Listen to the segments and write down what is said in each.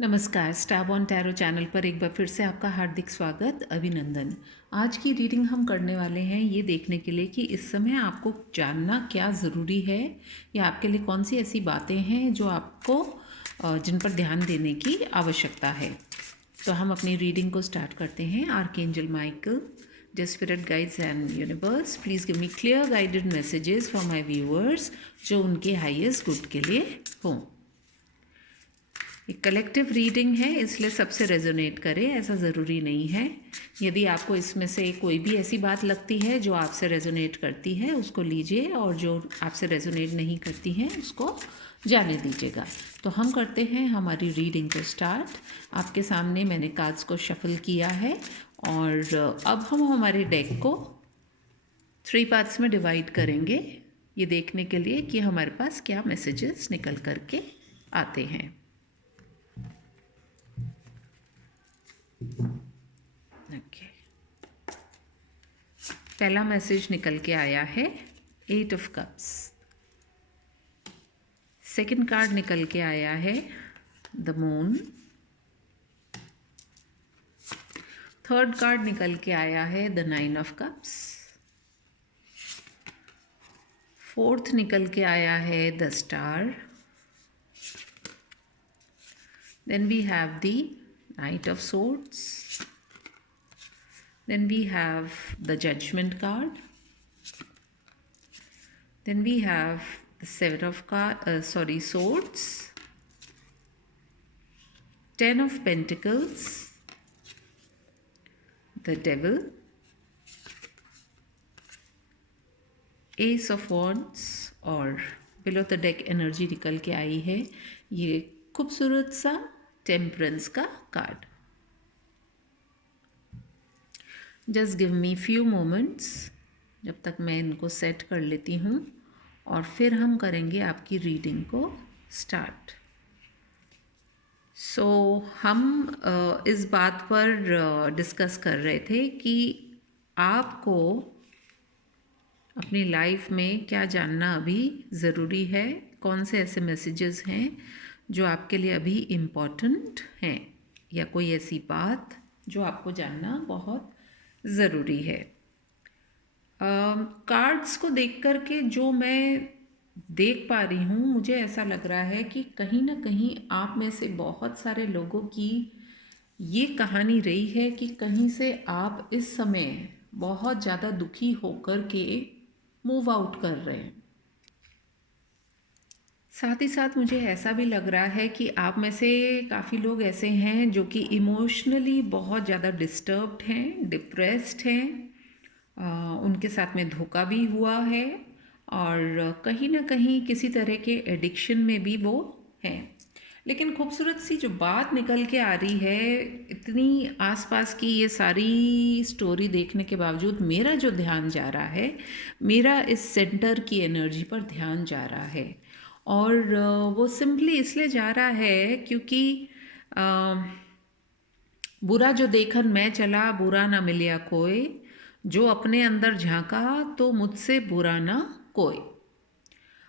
नमस्कार, star on tarot channel पर एक बार फिर से आपका हार्दिक स्वागत, अभिनंदन। आज की रीडिंग हम करने वाले हैं ये देखने के लिए कि इस समय आपको जानना क्या ज़रूरी है या आपके लिए कौन सी ऐसी बातें हैं जो आपको जिन पर ध्यान देने की आवश्यकता है। तो हम अपनी रीडिंग को स्टार्ट करते हैं। Archangel Michael, dear spirit guides and universe, please give me clear guided messages for my viewers जो उनके हाईएस्ट गुड के लिए हों। एक कलेक्टिव रीडिंग है इसलिए सबसे रेजोनेट करे ऐसा ज़रूरी नहीं है। यदि आपको इसमें से कोई भी ऐसी बात लगती है जो आपसे रेजोनेट करती है उसको लीजिए, और जो आपसे रेजोनेट नहीं करती है उसको जाने दीजिएगा। तो हम करते हैं हमारी रीडिंग को स्टार्ट। आपके सामने मैंने कार्ड्स को शफल किया है और अब हम हमारे डेक को 3 पार्ट्स में डिवाइड करेंगे ये देखने के लिए कि हमारे पास क्या मैसेजेस निकल करके आते हैं। ओके, पहला मैसेज निकल के आया है 8 ऑफ कप्स। सेकंड कार्ड निकल के आया है द मून। थर्ड कार्ड निकल के आया है द 9 ऑफ कप्स। फोर्थ निकल के आया है the star. Then we have the knight of swords. Then we have the judgment card. Then we have the seven of swords, 10 of pentacles, the devil, ace of wands और below the deck energy निकल के आई है ये खूबसूरत सा temperance का card. Just give me few moments जब तक मैं इनको सेट कर लेती हूँ और फिर हम करेंगे आपकी रीडिंग को स्टार्ट। सो हम इस बात पर डिस्कस कर रहे थे कि आपको अपनी लाइफ में क्या जानना अभी ज़रूरी है, कौन से ऐसे मैसेजेस हैं जो आपके लिए अभी इम्पॉर्टेंट हैं, या कोई ऐसी बात जो आपको जानना बहुत ज़रूरी है। कार्ड्स को देख कर के जो मैं देख पा रही हूँ मुझे ऐसा लग रहा है कि कहीं ना कहीं आप में से बहुत सारे लोगों की ये कहानी रही है कि कहीं से आप इस समय बहुत ज़्यादा दुखी होकर के मूव आउट कर रहे हैं। साथ ही साथ मुझे ऐसा भी लग रहा है कि आप में से काफ़ी लोग ऐसे हैं जो कि इमोशनली बहुत ज़्यादा डिस्टर्ब्ड हैं, डिप्रेस्ड हैं, उनके साथ में धोखा भी हुआ है और कहीं ना कहीं किसी तरह के एडिक्शन में भी वो हैं। लेकिन खूबसूरत सी जो बात निकल के आ रही है, इतनी आसपास की ये सारी स्टोरी देखने के बावजूद मेरा जो ध्यान जा रहा है, मेरा इस सेंटर की एनर्जी पर ध्यान जा रहा है। और वो सिंपली इसलिए जा रहा है क्योंकि बुरा जो देखन मैं चला बुरा ना मिलिया कोई, जो अपने अंदर झांका तो मुझसे बुरा ना कोई।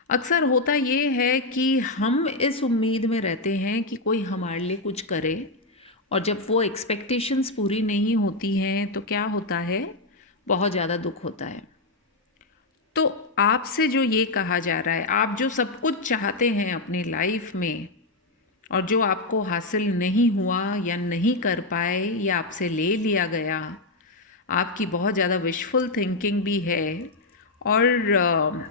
अक्सर होता ये है कि हम इस उम्मीद में रहते हैं कि कोई हमारे लिए कुछ करे, और जब वो एक्सपेक्टेशंस पूरी नहीं होती हैं तो क्या होता है, बहुत ज़्यादा दुख होता है। तो आपसे जो ये कहा जा रहा है, आप जो सब कुछ चाहते हैं अपनी लाइफ में और जो आपको हासिल नहीं हुआ या नहीं कर पाए या आपसे ले लिया गया, आपकी बहुत ज़्यादा विशफुल थिंकिंग भी है। और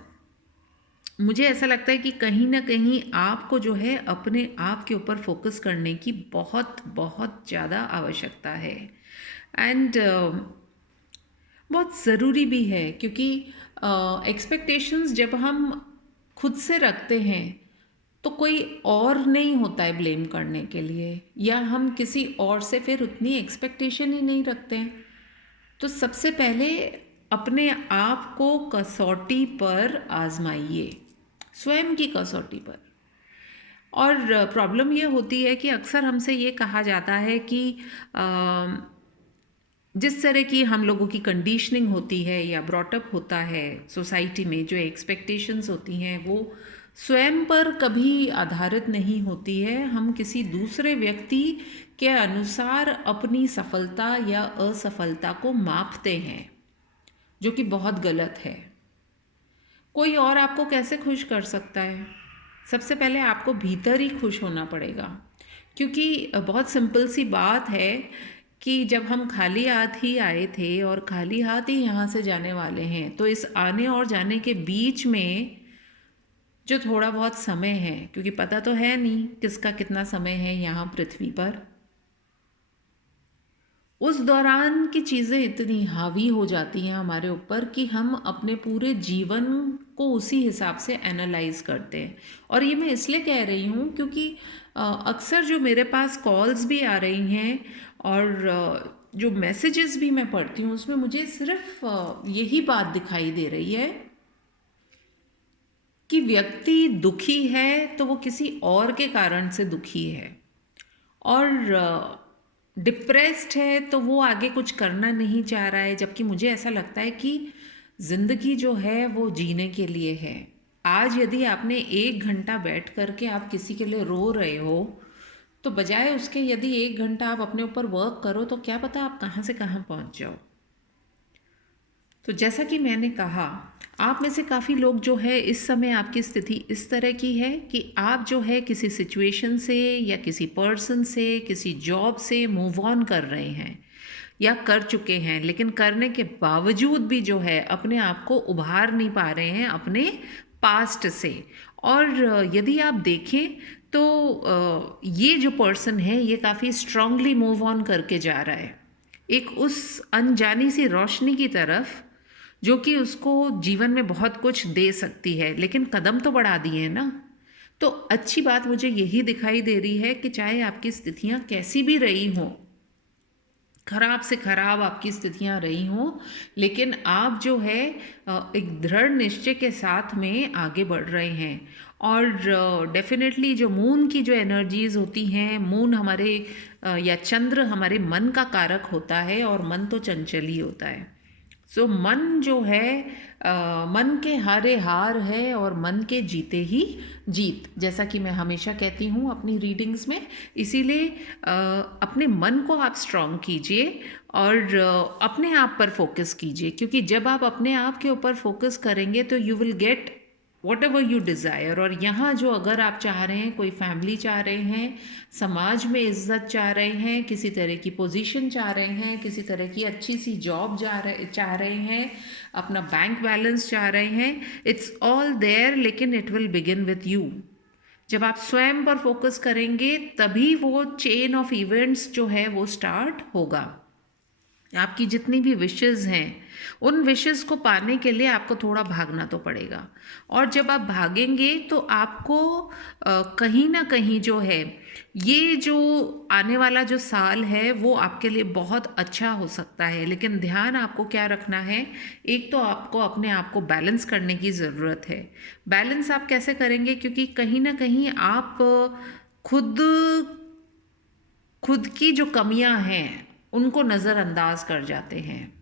मुझे ऐसा लगता है कि कहीं ना कहीं आपको जो है अपने आप के ऊपर फोकस करने की बहुत बहुत ज़्यादा आवश्यकता है। एंड बहुत ज़रूरी भी है क्योंकि एक्सपेक्टेशंस जब हम खुद से रखते हैं तो कोई और नहीं होता है ब्लेम करने के लिए, या हम किसी और से फिर उतनी एक्सपेक्टेशन ही नहीं रखते हैं। तो सबसे पहले अपने आप को कसौटी पर आजमाइए, स्वयं की कसौटी पर। और प्रॉब्लम ये होती है कि अक्सर हमसे ये कहा जाता है कि जिस तरह की हम लोगों की कंडीशनिंग होती है या ब्रॉटअप होता है सोसाइटी में, जो एक्सपेक्टेशंस होती हैं वो स्वयं पर कभी आधारित नहीं होती है। हम किसी दूसरे व्यक्ति के अनुसार अपनी सफलता या असफलता को मापते हैं, जो कि बहुत गलत है। कोई और आपको कैसे खुश कर सकता है? सबसे पहले आपको भीतर ही खुश होना पड़ेगा, क्योंकि बहुत सिंपल सी बात है कि जब हम खाली हाथ ही आए थे और खाली हाथ ही यहाँ से जाने वाले हैं, तो इस आने और जाने के बीच में जो थोड़ा बहुत समय है, क्योंकि पता तो है नहीं किसका कितना समय है यहाँ पृथ्वी पर, उस दौरान की चीज़ें इतनी हावी हो जाती हैं हमारे ऊपर कि हम अपने पूरे जीवन को उसी हिसाब से एनालाइज करते हैं। और ये मैं इसलिए कह रही हूँ क्योंकि अक्सर जो मेरे पास कॉल्स भी आ रही हैं और जो मैसेजेस भी मैं पढ़ती हूँ, उसमें मुझे सिर्फ यही बात दिखाई दे रही है कि व्यक्ति दुखी है तो वो किसी और के कारण से दुखी है, और डिप्रेस्ड है तो वो आगे कुछ करना नहीं चाह रहा है। जबकि मुझे ऐसा लगता है कि ज़िंदगी जो है वो जीने के लिए है। आज यदि आपने 1 घंटा बैठ कर के आप किसी के लिए रो रहे हो, तो बजाय उसके यदि 1 घंटा आप अपने ऊपर वर्क करो, तो क्या पता आप कहाँ से कहाँ पहुँच जाओ। तो जैसा कि मैंने कहा, आप में से काफ़ी लोग जो है इस समय आपकी स्थिति इस तरह की है कि आप जो है किसी सिचुएशन से या किसी पर्सन से, किसी जॉब से मूव ऑन कर रहे हैं या कर चुके हैं, लेकिन करने के बावजूद भी जो है अपने आप को उभार नहीं पा रहे हैं अपने पास्ट से। और यदि आप देखें तो ये जो पर्सन है ये काफ़ी स्ट्रांगली मूव ऑन करके जा रहा है एक उस अनजानी सी रोशनी की तरफ, जो कि उसको जीवन में बहुत कुछ दे सकती है। लेकिन कदम तो बढ़ा दिए हैं ना। तो अच्छी बात मुझे यही दिखाई दे रही है कि चाहे आपकी स्थितियां कैसी भी रही हों, खराब से खराब आपकी स्थितियां रही हों, लेकिन आप जो है एक दृढ़ निश्चय के साथ में आगे बढ़ रहे हैं। और डेफिनेटली जो मून की जो एनर्जीज होती हैं, मून हमारे या चंद्र हमारे मन का कारक होता है, और मन तो चंचल ही होता है। सो मन जो है मन के हारे हार है और मन के जीते ही जीत, जैसा कि मैं हमेशा कहती हूँ अपनी रीडिंग्स में। इसीलिए अपने मन को आप स्ट्रॉन्ग कीजिए और अपने आप पर फोकस कीजिए, क्योंकि जब आप अपने आप के ऊपर फोकस करेंगे तो you will get what ever you desire. और यहाँ जो अगर आप चाह रहे हैं, कोई फैमिली चाह रहे हैं, समाज में इज्जत चाह रहे हैं, किसी तरह की पोजीशन चाह रहे हैं, किसी तरह की अच्छी सी जॉब चाह रहे हैं, अपना बैंक बैलेंस चाह रहे हैं, इट्स ऑल देयर, लेकिन it will begin with you. जब आप स्वयं पर फोकस करेंगे तभी वो चेन ऑफ इवेंट्स जो है वो स्टार्ट होगा। आपकी जितनी भी विशेज़ हैं, उन विशेज़ को पाने के लिए आपको थोड़ा भागना तो पड़ेगा। और जब आप भागेंगे तो आपको कहीं ना कहीं जो है, ये जो आने वाला जो साल है वो आपके लिए बहुत अच्छा हो सकता है। लेकिन ध्यान आपको क्या रखना है, एक तो आपको अपने आप को बैलेंस करने की ज़रूरत है। बैलेंस आप कैसे करेंगे, क्योंकि कहीं ना कहीं आप खुद खुद की जो कमियां हैं उनको नज़रअंदाज कर जाते हैं,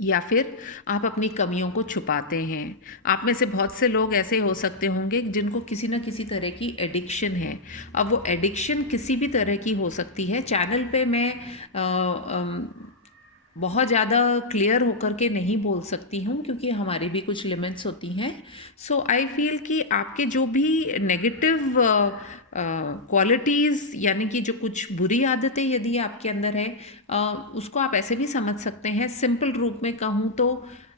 या फिर आप अपनी कमियों को छुपाते हैं। आप में से बहुत से लोग ऐसे हो सकते होंगे जिनको किसी न किसी तरह की एडिक्शन है। अब वो एडिक्शन किसी भी तरह की हो सकती है। चैनल पे मैं बहुत ज़्यादा क्लियर होकर के नहीं बोल सकती हूँ, क्योंकि हमारी भी कुछ लिमिट्स होती हैं। सो आई फील कि आपके जो भी नेगेटिव क्वालिटीज़, यानी कि जो कुछ बुरी आदतें यदि आपके अंदर है, उसको आप ऐसे भी समझ सकते हैं। सिंपल रूप में कहूँ तो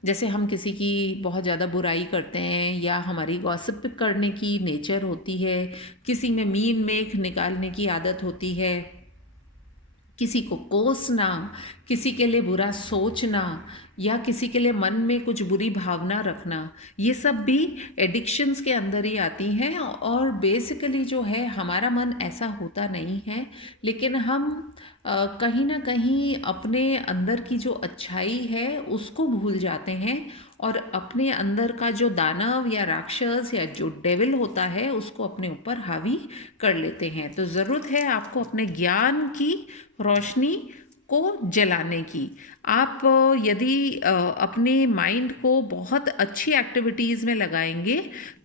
जैसे हम किसी की बहुत ज़्यादा बुराई करते हैं, या हमारी गॉसिप करने की नेचर होती है, किसी में मीन मेख निकालने की आदत होती है, किसी को कोसना, किसी के लिए बुरा सोचना, या किसी के लिए मन में कुछ बुरी भावना रखना, ये सब भी एडिक्शंस के अंदर ही आती हैं। और बेसिकली जो है हमारा मन ऐसा होता नहीं है, लेकिन हम कहीं ना कहीं अपने अंदर की जो अच्छाई है उसको भूल जाते हैं, और अपने अंदर का जो दानव या राक्षस या जो डेविल होता है उसको अपने ऊपर हावी कर लेते हैं। तो ज़रूरत है आपको अपने ज्ञान की रोशनी को जलाने की। आप यदि अपने माइंड को बहुत अच्छी एक्टिविटीज़ में लगाएंगे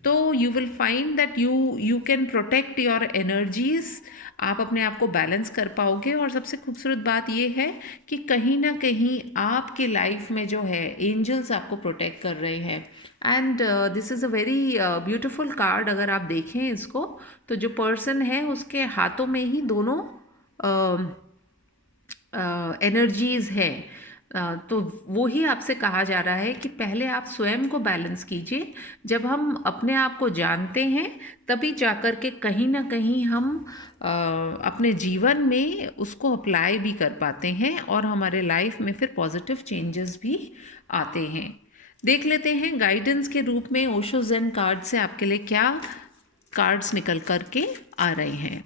तो you will find that you can protect your energies. आप अपने आप को बैलेंस कर पाओगे। और सबसे खूबसूरत बात ये है कि कहीं ना कहीं आपके लाइफ में जो है एंजल्स आपको प्रोटेक्ट कर रहे हैं। And this is a very beautiful card. अगर आप देखें इसको तो जो पर्सन है उसके हाथों में ही दोनों एनर्जीज़ है। तो वो ही आपसे कहा जा रहा है कि पहले आप स्वयं को बैलेंस कीजिए। जब हम अपने आप को जानते हैं तभी जाकर के कहीं ना कहीं हम अपने जीवन में उसको अप्लाई भी कर पाते हैं और हमारे लाइफ में फिर पॉजिटिव चेंजेस भी आते हैं। देख लेते हैं गाइडेंस के रूप में ओशो ज़ेन कार्ड से आपके लिए क्या कार्ड्स निकल कर के आ रहे हैं।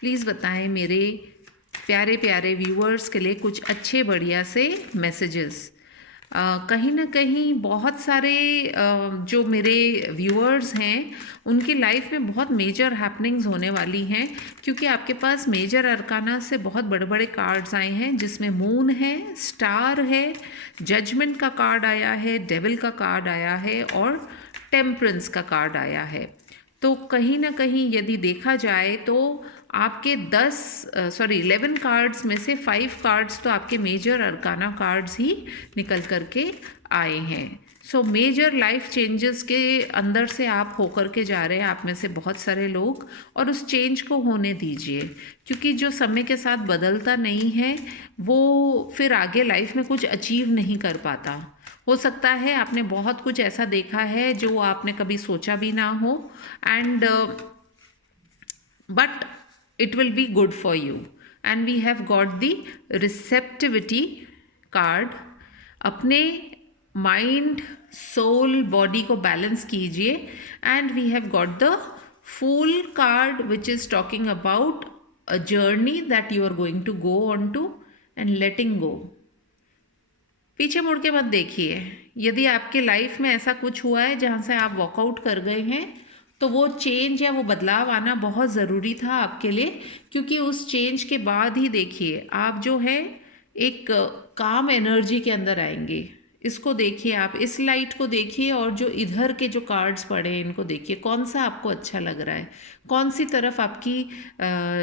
प्लीज़ बताएं मेरे प्यारे प्यारे व्यूअर्स के लिए कुछ अच्छे बढ़िया से मैसेजेस। कहीं ना कहीं बहुत सारे जो मेरे व्यूअर्स हैं उनकी लाइफ में बहुत मेजर हैपनिंग्स होने वाली हैं, क्योंकि आपके पास मेजर अरकाना से बहुत बड़े बड़े कार्ड्स आए हैं जिसमें मून है, स्टार है, जजमेंट का कार्ड आया है, डेविल का कार्ड आया है और टेम्परेंस का कार्ड आया है। तो कहीं ना कहीं यदि देखा जाए तो आपके 11 कार्ड्स में से 5 कार्ड्स तो आपके मेजर अरकाना कार्ड्स ही निकल करके आए हैं। सो मेजर लाइफ चेंजेस के अंदर से आप होकर के जा रहे हैं, आप में से बहुत सारे लोग, और उस चेंज को होने दीजिए, क्योंकि जो समय के साथ बदलता नहीं है वो फिर आगे लाइफ में कुछ अचीव नहीं कर पाता। हो सकता है आपने बहुत कुछ ऐसा देखा है जो आपने कभी सोचा भी ना हो, and but it will be good for you. And we have got the receptivity card. अपने माइंड, सोल, बॉडी को बैलेंस कीजिए। And we have got the fool card which is talking about a journey that you are going to go on to and letting go. पीछे मुड़ के मत देखिए। यदि आपके लाइफ में ऐसा कुछ हुआ है जहाँ से आप वॉकआउट कर गए हैं तो वो चेंज या वो बदलाव आना बहुत ज़रूरी था आपके लिए, क्योंकि उस चेंज के बाद ही देखिए आप जो है एक काम एनर्जी के अंदर आएंगे। इसको देखिए, आप इस लाइट को देखिए और जो इधर के जो कार्ड्स पड़े हैं इनको देखिए, कौन सा आपको अच्छा लग रहा है, कौन सी तरफ आपकी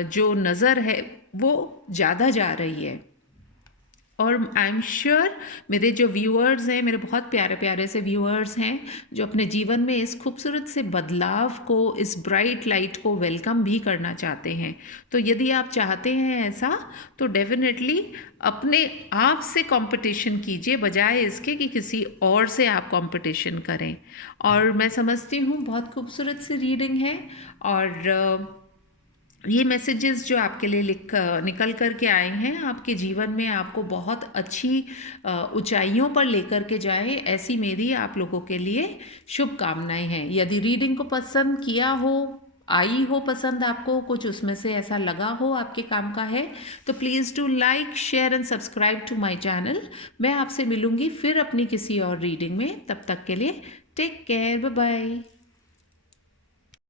जो नज़र है वो ज़्यादा जा रही है। और आई एम श्योर मेरे जो व्यूअर्स हैं, मेरे बहुत प्यारे प्यारे से व्यूअर्स हैं जो अपने जीवन में इस खूबसूरत से बदलाव को, इस ब्राइट लाइट को वेलकम भी करना चाहते हैं। तो यदि आप चाहते हैं ऐसा तो डेफिनेटली अपने आप से कंपटीशन कीजिए, बजाय इसके कि किसी और से आप कंपटीशन करें। और मैं समझती हूँ बहुत खूबसूरत सी रीडिंग है, और ये मैसेजेस जो आपके लिए निकल कर के आए हैं आपके जीवन में आपको बहुत अच्छी ऊंचाइयों पर लेकर के जाए, ऐसी मेरी आप लोगों के लिए शुभकामनाएं हैं। यदि रीडिंग को पसंद किया हो, आई हो पसंद, आपको कुछ उसमें से ऐसा लगा हो आपके काम का है, तो please do like, share and subscribe to my channel. मैं आपसे मिलूँगी फिर अपनी किसी और रीडिंग में। तब तक के लिए टेक केयर, बाय बाय।